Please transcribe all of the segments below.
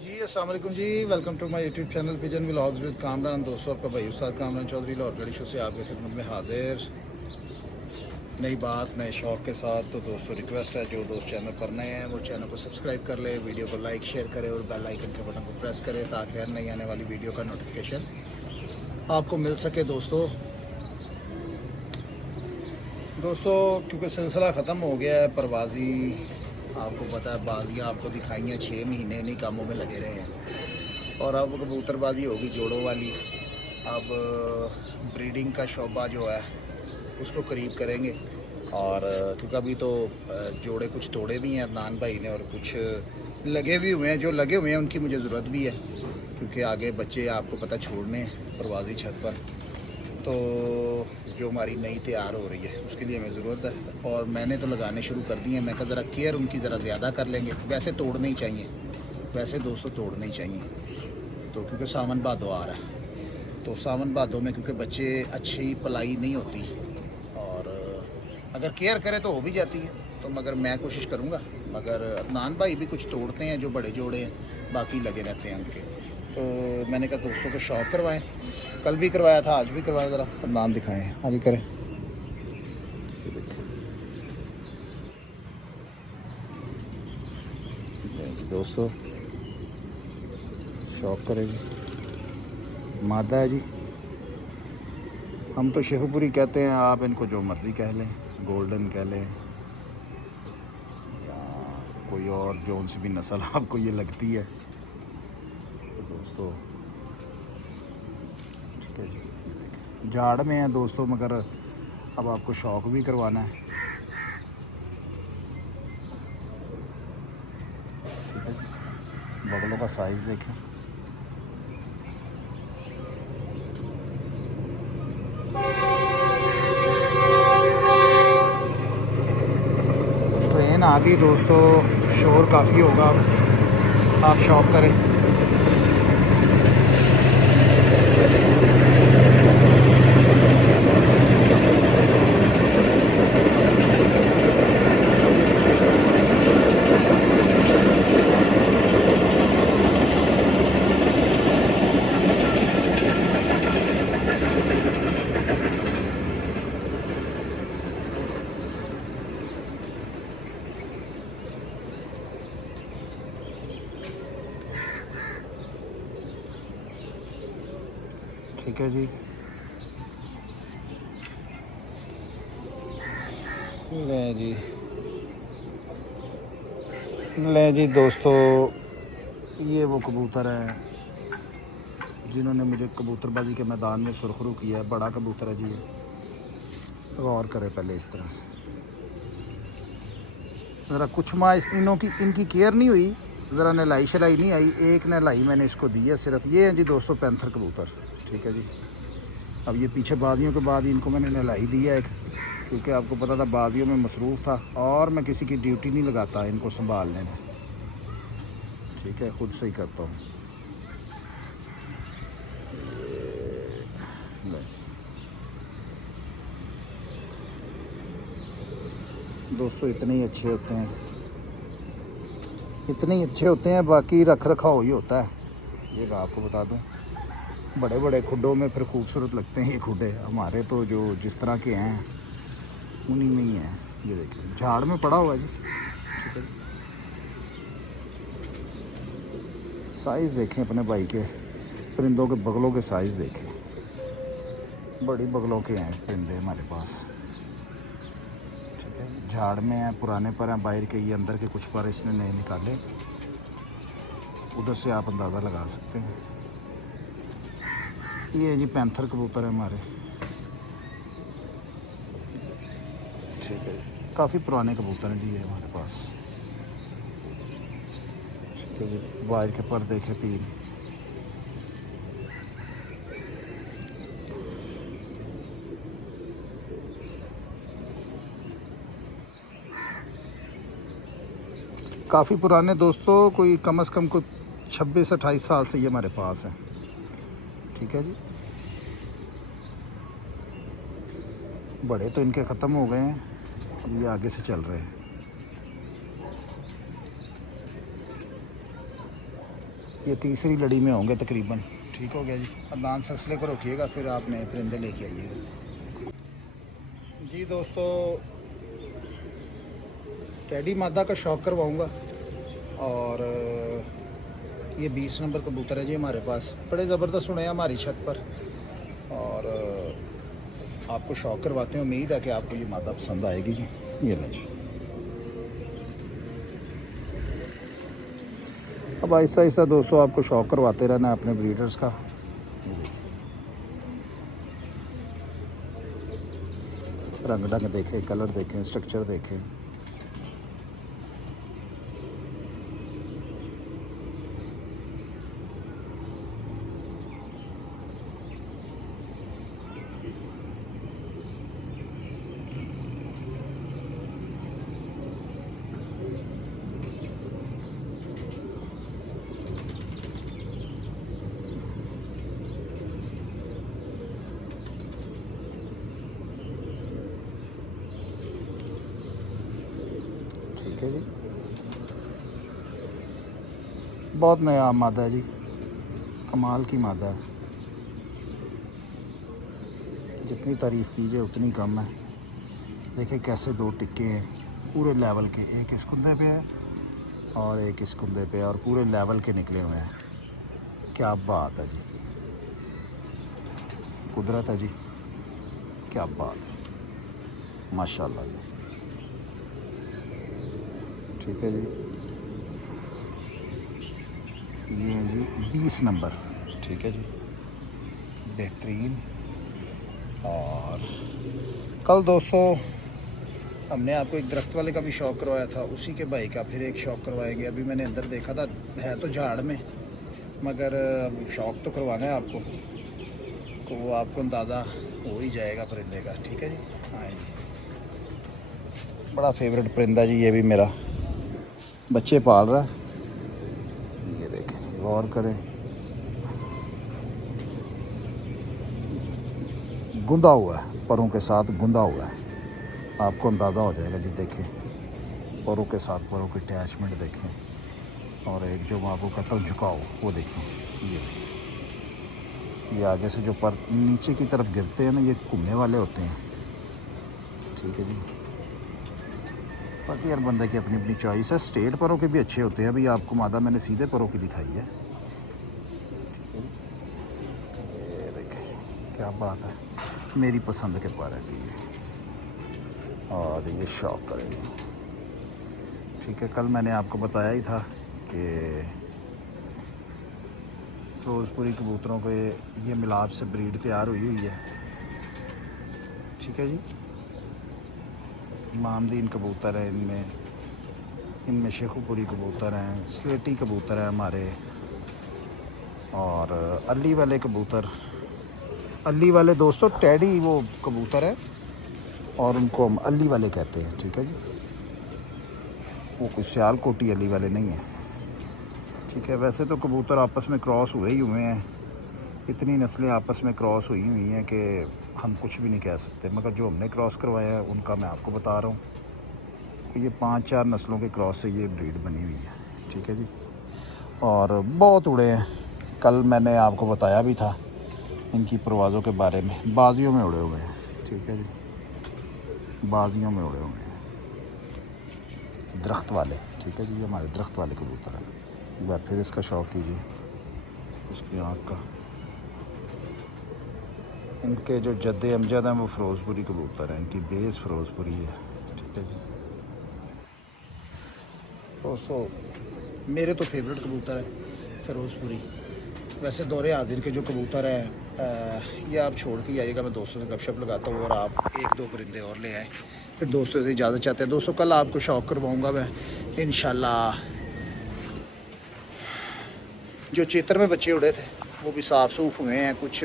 जी अस्सलाम वालेकुम जी, welcome to my YouTube channel pigeon vlogs with Kamran. दोस्तों, आपका भाई उस्ताद कामरान चौधरी लाहौर गढ़ी शो से आपके खिदमत में हाजिर। नई बात नए शौक़ के साथ। तो दोस्तों, रिक्वेस्ट है जो दोस्त चैनल पर नए हैं वो चैनल को सब्सक्राइब कर ले, वीडियो को लाइक शेयर करें और बेल आइकन के बटन को प्रेस करें ताकि हर नई आने वाली वीडियो का नोटिफिकेशन आपको मिल सके। दोस्तों क्योंकि सिलसिला ख़त्म हो गया है परवाज़ी, आपको पता है बाजियाँ आपको दिखाई हैं, 6 महीने इन्हीं कामों में लगे रहे हैं और अब कबूतरबाजी होगी जोड़ों वाली। अब ब्रीडिंग का शोबा जो है उसको करीब करेंगे और क्योंकि अभी तो जोड़े कुछ तोड़े भी हैं अदनान भाई ने और कुछ लगे भी हुए हैं। जो लगे हुए हैं उनकी मुझे ज़रूरत भी है क्योंकि आगे बच्चे आपको पता छोड़ने हैं परवाज़ी छत पर। तो जो हमारी नई तैयार हो रही है उसके लिए हमें ज़रूरत है और मैंने तो लगाने शुरू कर दिए हैं। मैं कहा ज़रा केयर उनकी ज़रा ज़्यादा कर लेंगे। वैसे तोड़ने ही चाहिए, वैसे दोस्तों तोड़ने ही चाहिए। तो क्योंकि सावन भादो आ रहा है तो सावन भादो में क्योंकि बच्चे अच्छी पलाई नहीं होती और अगर केयर करें तो हो भी जाती है। तो मगर मैं कोशिश करूँगा। मगर अदनान भाई भी कुछ तोड़ते हैं जो बड़े जोड़े हैं, बाकी लगे रहते हैं उनके। तो मैंने कहा दोस्तों को शौक करवाएं, कल भी करवाया था आज भी करवाया। ज़रा अदनान दिखाएं, अभी करें। दोस्तों शौक करेगी, मादा है जी। हम तो शेखपुरी कहते हैं, आप इनको जो मर्ज़ी कह लें, गोल्डन कह लें या कोई और जो सी भी नस्ल आपको ये लगती है। तो दोस्तों ठीक है जी, झाड़ में है दोस्तों, मगर अब आपको शौक भी करवाना है। ठीक है जी, बगलों का साइज़ देखें। ट्रेन आ गई दोस्तों, शोर काफ़ी होगा, आप शौक करें। ठीक है जी, ले जी दोस्तों, ये वो कबूतर है जिन्होंने मुझे कबूतरबाजी के मैदान में सुरखरू किया है। बड़ा कबूतर है जी ये, गौर करें पहले इस तरह से। ज़रा कुछ माह इनकी केयर नहीं हुई, ज़रा नहलाई शलाई नहीं आई। एक नहलाई मैंने इसको दी है सिर्फ। ये है जी दोस्तों पैंथर कबूतर। ठीक है जी, अब ये पीछे बाजियों के बाद इनको मैंने नहलाई दी है एक, क्योंकि आपको पता था बाजियों में मसरूफ़ था और मैं किसी की ड्यूटी नहीं लगाता इनको संभालने में। ठीक है, खुद से ही करता हूँ। दोस्तों इतने ही अच्छे होते हैं, इतने ही अच्छे होते हैं, बाकी रख रखाव ही होता है। ये मैं आपको बता दूं, बड़े बड़े खुडों में फिर खूबसूरत लगते हैं ये खुडे। हमारे तो जो जिस तरह के हैं उन्हीं में ही हैं। ये देखिए झाड़ में पड़ा हुआ है जी। ठीक है, साइज़ देखें अपने भाई के परिंदों के, बगलों के साइज़ देखें, बड़ी बगलों के हैं परिंदे हमारे पास। झाड़ में है, पुराने पर हैं बाहर के, ये अंदर के कुछ पर इसने नहीं निकाले, उधर से आप अंदाज़ा लगा सकते हैं। ये जी पैंथर कबूतर है हमारे। ठीक है, काफ़ी पुराने कबूतर हैं जी ये हमारे पास। ठीक है जी, बाहर के पर देखे 3। काफ़ी पुराने दोस्तों, कोई कम से कम कोई 26-28 साल से ये हमारे पास है। ठीक है जी, बड़े तो इनके ख़त्म हो गए हैं, अब ये आगे से चल रहे हैं। ये तीसरी लड़ी में होंगे तकरीबन। ठीक हो गया जी। अदनान सिलसिले को रखिएगा, फिर आप नए परिंदे लेके आइएगा जी। दोस्तों टैडी मादा का शौक करवाऊँगा। और ये 20 नंबर कबूतर है जी हमारे पास, बड़े ज़बरदस्त उड़े हैं हमारी छत पर। और आपको शौक करवाते हैं, उम्मीद है कि आपको ये मादा पसंद आएगी जी। ये लें जी। अब आहिस्ता आहिस्ता दोस्तों आपको शौक करवाते रहना अपने ब्रीडर्स का। रंग ढंग देखें, कलर देखें, स्ट्रक्चर देखें। ठीक है जी। बहुत नया मादा है जी, कमाल की मादा है। जितनी तारीफ़ कीजिए उतनी कम है। देखिए कैसे दो टिक्के हैं पूरे लेवल के, एक इस कुंदे पे है और एक इस कुंदे पे, और पूरे लेवल के निकले हुए हैं। क्या बात है जी, कुदरत है जी, क्या बात है, माशाल्लाह जी। ठीक है जी। ये है जी 20 नंबर। ठीक है जी, बेहतरीन। और कल दोस्तों हमने आपको एक दरख्त वाले का भी शौक़ करवाया था, उसी के भाई का फिर एक शौक़ करवाएंगे। अभी मैंने अंदर देखा था, है तो झाड़ में, मगर अब शौक़ तो करवाना है आपको, तो वो आपको अंदाज़ा हो ही जाएगा परिंदे का। ठीक है जी। हाँ जी, बड़ा फेवरेट परिंदा जी ये भी मेरा, बच्चे पाल रहा है। ये देखें, गौर करें, गुंदा हुआ है, परों के साथ गुंदा हुआ है, आपको अंदाज़ा हो जाएगा जी। देखें परों के साथ परों की अटैचमेंट देखें, और एक जो मैं आपको कहता हूँ झुकाओ वो देखें। ये आगे से जो पर नीचे की तरफ गिरते हैं ना, ये घूमने वाले होते हैं। ठीक है जी। बाकी हर बंदे की अपनी अपनी चॉइस है। स्ट्रेट परों के भी अच्छे होते हैं। अभी आपको मादा मैंने सीधे परों की दिखाई है। ये देखें क्या बात है, मेरी पसंद के पर है जी। और ये शौक करेंगे। ठीक है, कल मैंने आपको बताया ही था कि फिरोज़पुरी कबूतरों के ये मिलाप से ब्रीड तैयार हुई है। ठीक है जी। इमामदीन कबूतर है, इनमें शेखुपुरी कबूतर हैं, स्लेटी कबूतर हैं हमारे, और अली वाले कबूतर। अली वाले दोस्तों टैडी वो कबूतर है, और उनको हम अली वाले कहते हैं। ठीक है जी, वो कुछ सियालकोटी अली वाले नहीं है। ठीक है, वैसे तो कबूतर आपस में क्रॉस हुए ही हुए हैं, इतनी नस्लें आपस में क्रॉस हुई हैं कि हम कुछ भी नहीं कह सकते, मगर जो हमने क्रॉस करवाया है उनका मैं आपको बता रहा हूँ कि ये 5-4 नस्लों के क्रॉस से ये ब्रीड बनी हुई है। ठीक है जी। और बहुत उड़े हैं, कल मैंने आपको बताया भी था इनकी परवाज़ों के बारे में। बाजियों में उड़े हुए हैं। ठीक है जी, बाजियों में उड़े हुए हैं, दरख्त वाले। ठीक है जी, ये हमारे दरख्त वाले कबूतर हैं। एक बार फिर इसका शौक़ कीजिए, इसकी आँख का। इनके जो जद्दे अमजद हैं वो फिरोज़पुरी कबूतर हैं, इनकी बेस फिरोज़पुरी है। ठीक है जी दोस्तों, मेरे तो फेवरेट कबूतर है फिरोज़पुरी। वैसे दौरे हाजिर के जो कबूतर हैं ये आप छोड़ के आइएगा, मैं दोस्तों से गपशप लगाता हूँ और आप 1-2 परिंदे और ले आए, फिर दोस्तों से इजाज़त चाहते हैं। दोस्तों कल आपको शौक़ करवाऊँगा मैं इंशाल्लाह। जो चेतर में बच्चे उड़े थे वो भी साफ़ सूफ हुए हैं, कुछ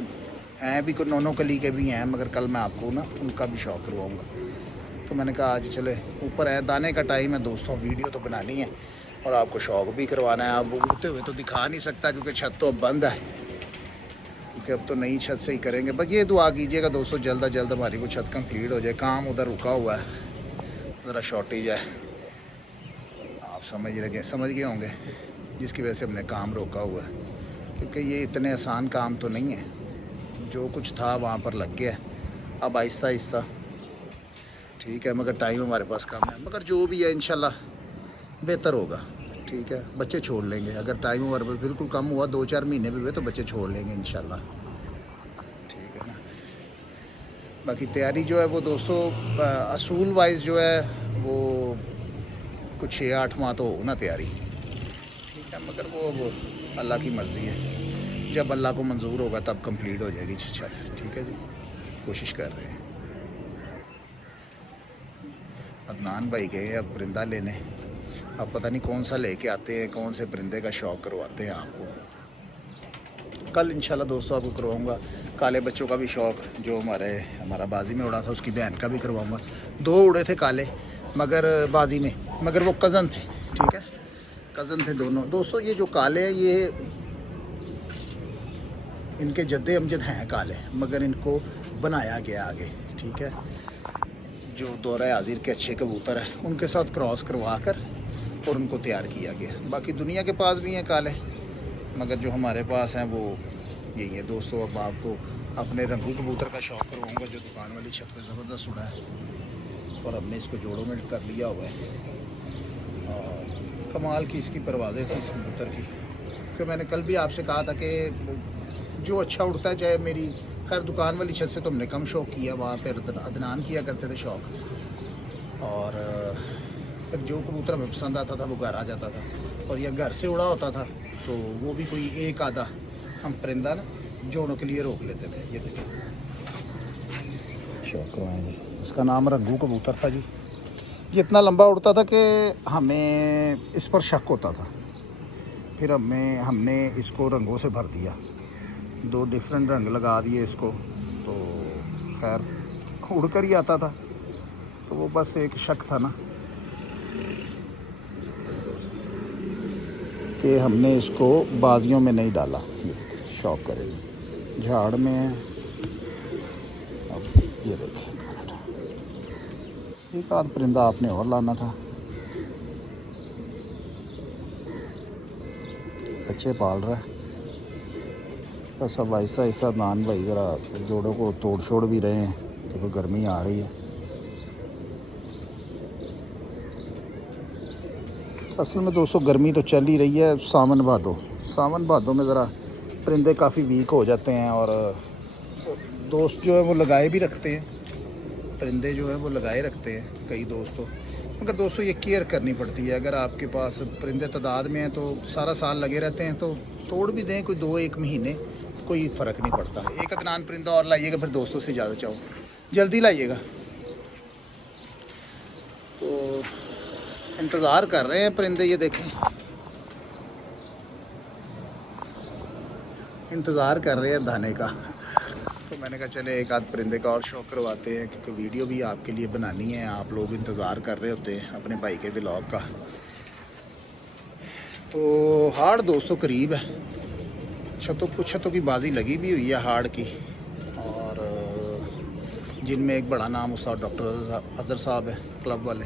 हैं भी, कुछ नौनों कली के भी हैं, मगर कल मैं आपको ना उनका भी शौक़ करवाऊँगा। तो मैंने कहा आज चले, ऊपर है, दाने का टाइम है दोस्तों, वीडियो तो बनानी है और आपको शौक़ भी करवाना है। आप उड़ते हुए तो दिखा नहीं सकता क्योंकि छत तो अब बंद है, क्योंकि अब तो नई छत से ही करेंगे। बस ये दुआ कीजिएगा दोस्तों जल्द जल्द हमारी वो छत कंप्लीट हो जाए, काम उधर रुका हुआ है, ज़रा शॉर्टेज है, आप समझ गए होंगे। जिसकी वजह से हमने काम रोका हुआ है, क्योंकि ये इतने आसान काम तो नहीं है। जो कुछ था वहाँ पर लग गया, अब आहिस्ता आहिस्ता ठीक है, मगर टाइम हमारे पास कम है। मगर जो भी है इंशाल्लाह बेहतर होगा, ठीक है। बच्चे छोड़ लेंगे, अगर टाइम हमारे पास बिल्कुल कम हुआ, 2-4 महीने भी हुए तो बच्चे छोड़ लेंगे इंशाल्लाह, ठीक है ना। बाकी तैयारी जो है वो दोस्तों असूल वाइज जो है वो कुछ 6-8 माह तो हो ना तैयारी, ठीक है, मगर वो अल्लाह की मर्ज़ी है। जब अल्लाह को मंजूर होगा तब कंप्लीट हो जाएगी छत, ठीक है जी। कोशिश कर रहे हैं। अदनान भाई गए हैं अब परिंदा लेने, अब पता नहीं कौन सा लेके आते हैं, कौन से परिंदे का शौक़ करवाते हैं आपको। कल इंशाल्लाह दोस्तों आपको करवाऊँगा काले बच्चों का भी शौक़, जो हमारा बाजी में उड़ा था उसकी बहन का भी करवाऊँगा। 2 उड़े थे काले मगर बाजी में, मगर वो कज़न थे, ठीक है, कज़न थे दोनों। दोस्तों ये जो काले हैं ये इनके जद्दे अमजद हैं काले, मगर इनको बनाया गया आगे, ठीक है। जो दौरा हाजिर के अच्छे कबूतर हैं उनके साथ क्रॉस करवा कर और उनको तैयार किया गया। बाकी दुनिया के पास भी हैं काले, मगर जो हमारे पास हैं वो यही है दोस्तों। अब आपको अपने रंगू कबूतर का शौक़ करवाऊँगा जो दुकान वाली छत पे ज़बरदस्त उड़ा है, और हमने इसको जोड़ों में कर लिया हुआ है। और कमाल की इसकी परवाज़ें थी इस कबूतर की, क्योंकि मैंने कल भी आपसे कहा था कि जो अच्छा उड़ता है, चाहे मेरी खैर दुकान वाली छत से तो हमने कम शौक़ किया, वहाँ पर अदनान किया करते थे शौक़। और फिर जो कबूतर हमें पसंद आता था वो घर आ जाता था, और या घर से उड़ा होता था तो वो भी कोई एक आधा हम परिंदा ना जोड़ों के लिए रोक लेते थे। ये देखिए शौक़ करवाएंगे, उसका नाम रंगू कबूतर था जी। ये इतना लंबा उड़ता था कि हमें इस पर शक होता था, फिर हमने इसको रंगों से भर दिया, 2 डिफरेंट रंग लगा दिए इसको, तो खैर उड़ कर ही आता था, तो वो बस एक शक था ना कि हमने इसको बाजियों में नहीं डाला। शौक़ करेगी झाड़ में। अब ये देखिए एक आध परिंदा आपने और लाना था, बच्चे पाल रहा है बस। अब आहिस्ता आहिस्ता नान भाई ज़रा जोड़ों को तोड़ छोड़ भी रहे हैं क्योंकि गर्मी आ रही है। असल में दोस्तों गर्मी तो चल ही रही है। सावन भादों में ज़रा परिंदे काफ़ी वीक हो जाते हैं, और दोस्त जो है वो लगाए भी रखते हैं, परिंदे जो है वो लगाए रखते हैं कई दोस्तों। मगर दोस्तों ये केयर करनी पड़ती है। अगर आपके पास परिंदे तादाद में हैं तो सारा साल लगे रहते हैं, तो तोड़ भी दें कोई 2-1 महीने, कोई फ़र्क नहीं पड़ता। एक अदनान परिंदा और लाइएगा, फिर दोस्तों से ज़्यादा चाहो जल्दी लाइएगा। तो इंतज़ार कर रहे हैं परिंदे, ये देखें इंतज़ार कर रहे हैं दाने का। तो मैंने कहा चले एक आध परिंदे का और शौक़ करवाते हैं, क्योंकि वीडियो भी आपके लिए बनानी है, आप लोग इंतज़ार कर रहे होते हैं अपने भाई के व्लॉग का। तो हाड़ दोस्तों करीब है, कुछ छतों की बाजी लगी भी हुई है हाड़ की, और जिनमें एक बड़ा नाम उस्ताद डॉक्टर अज़हर साहब है क्लब वाले,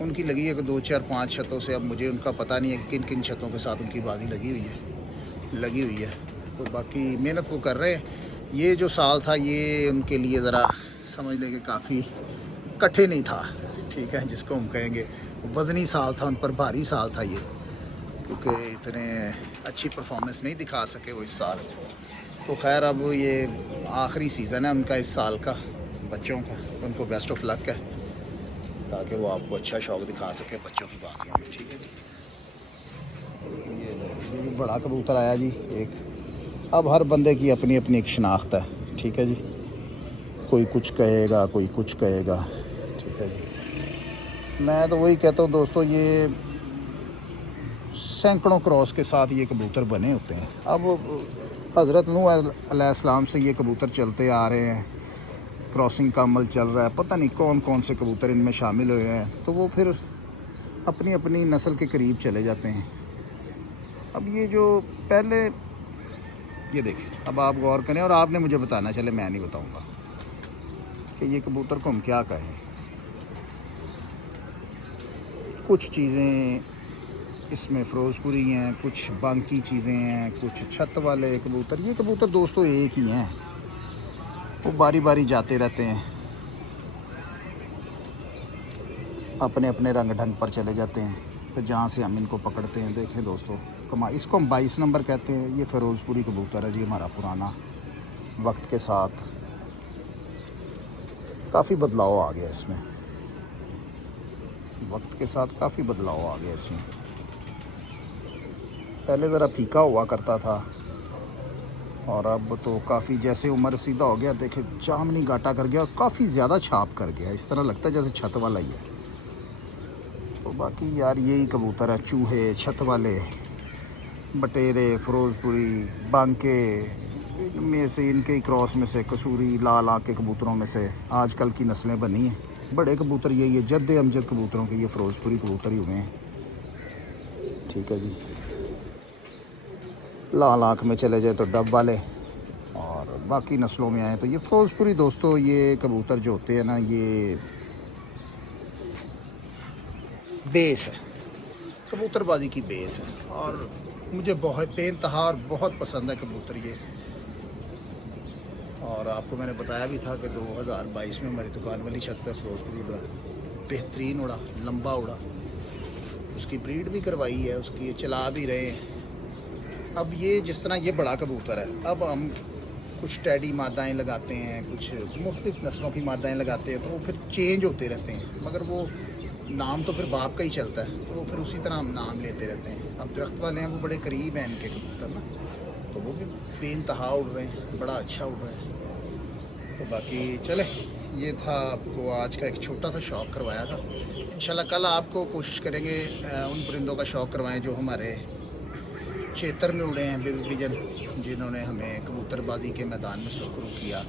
उनकी लगी है कि 2-4-5 छतों से। अब मुझे उनका पता नहीं है कि किन किन छतों के साथ उनकी बाजी लगी हुई है। तो बाकी मेहनत वो कर रहे हैं। ये जो साल था ये उनके लिए ज़रा समझ लें कि काफ़ी कठिन ही था, ठीक है, जिसको हम कहेंगे वज़नी साल था, उन पर भारी साल था ये, क्योंकि इतने अच्छी परफॉर्मेंस नहीं दिखा सके वो इस साल। तो खैर अब ये आखिरी सीज़न है उनका इस साल का, बच्चों का, उनको बेस्ट ऑफ लक है, ताकि वो आपको अच्छा शौक़ दिखा सके बच्चों की बाजियों में, ठीक है जी। ये भी बड़ा कबूतर आया जी एक। अब हर बंदे की अपनी अपनी एक शनाख्त है, ठीक है जी, कोई कुछ कहेगा, कोई कुछ कहेगा, ठीक है जी। मैं तो वही कहता हूँ दोस्तों, ये सैकड़ों क्रॉस के साथ ये कबूतर बने होते हैं। अब हज़रत नूह अलैहिस्सलाम से ये कबूतर चलते आ रहे हैं, क्रॉसिंग का अमल चल रहा है, पता नहीं कौन कौन से कबूतर इनमें शामिल हुए हैं, तो वो फिर अपनी अपनी नस्ल के करीब चले जाते हैं। अब ये जो पहले ये देखें, अब आप गौर करें और आपने मुझे बताना, चले मैं नहीं बताऊंगा कि ये कबूतर को हम क्या कहें। कुछ चीज़ें इसमें फिरोजपुरी हैं, कुछ बांकी चीज़ें हैं, कुछ छत वाले कबूतर। ये कबूतर दोस्तों एक ही हैं, वो बारी बारी जाते रहते हैं, अपने अपने रंग ढंग पर चले जाते हैं, फिर जहाँ से हम इनको पकड़ते हैं। देखें दोस्तों, इसको हम 22 नंबर कहते हैं। ये फिरोजपुरी कबूतर है जी, हमारा पुराना। वक्त के साथ काफ़ी बदलाव आ गया इसमें, वक्त के साथ काफ़ी बदलाव आ गया इसमें। पहले ज़रा फीका हुआ करता था और अब तो काफ़ी, जैसे उम्र सीधा हो गया, देखे जामनी गाटा कर गया और काफ़ी ज़्यादा छाप कर गया। इस तरह लगता है जैसे छत वाला ही है। तो बाकी यार यही कबूतर है, चूहे, छत वाले, बटेरे, फिरोजपुरी, बांके में से, इनके ही क्रॉस में से, कसूरी, लाल आँख के कबूतरों में से आजकल की नस्लें बनी हैं। बड़े कबूतर यही है, जद्द अमजद कबूतरों के ये फिरोजपुरी कबूतर ही हुए हैं। ठीक है जी। लाल आँख में चले जाए तो डब वाले, और बाकी नस्लों में आए तो ये फिरोजपुरी। दोस्तों ये कबूतर जो होते हैं ना, ये बेस है, कबूतरबाजी की बेस है, और मुझे बहुत बेइंतहा और बहुत पसंद है कबूतर ये। और आपको मैंने बताया भी था कि 2022 में हमारी दुकान वाली छत पे फिरोजपुरी उड़ा, बेहतरीन उड़ा, लंबा उड़ा। उसकी ब्रीड भी करवाई है, उसकी चला भी रहे हैं। अब ये जिस तरह ये बड़ा कबूतर है, अब हम कुछ टैडी मादाएँ लगाते हैं, कुछ मुख्तलिफ नस्लों की मादाएँ लगाते हैं, तो वो फिर चेंज होते रहते हैं, मगर वो नाम तो फिर बाप का ही चलता है, तो वो फिर उसी तरह हम नाम लेते रहते हैं। अब दरख्त वाले हैं, वो बड़े करीब हैं इनके कबूतर ना, तो वो भी बेइंतहा उड़ रहे हैं, बड़ा अच्छा उड़ रहे हैं। तो बाकी चले, ये था आपको आज का एक छोटा सा शौक़ करवाया था। इंशाल्लाह कल आपको कोशिश करेंगे उन परिंदों का शौक़ करवाएं जो हमारे क्षेत्र में उड़े हैं, बेबिजन, जिन्होंने हमें कबूतरबाजी के मैदान में सुरखरू किया।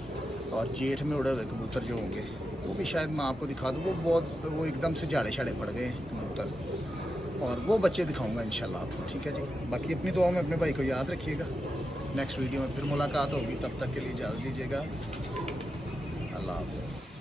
और जेठ में उड़े हुए कबूतर जो होंगे वो भी शायद मैं आपको दिखा दूँ। वो एकदम से झाड़े शाड़े पड़ गए हैं कबूतर, और वो बच्चे दिखाऊंगा इंशाल्लाह आपको। ठीक है जी। बाकी अपनी दुआओं में अपने भाई को याद रखिएगा। नेक्स्ट वीडियो में फिर मुलाकात होगी, तब तक के लिए इजाज़त दीजिएगा। अल्लाह हाफ़िज़।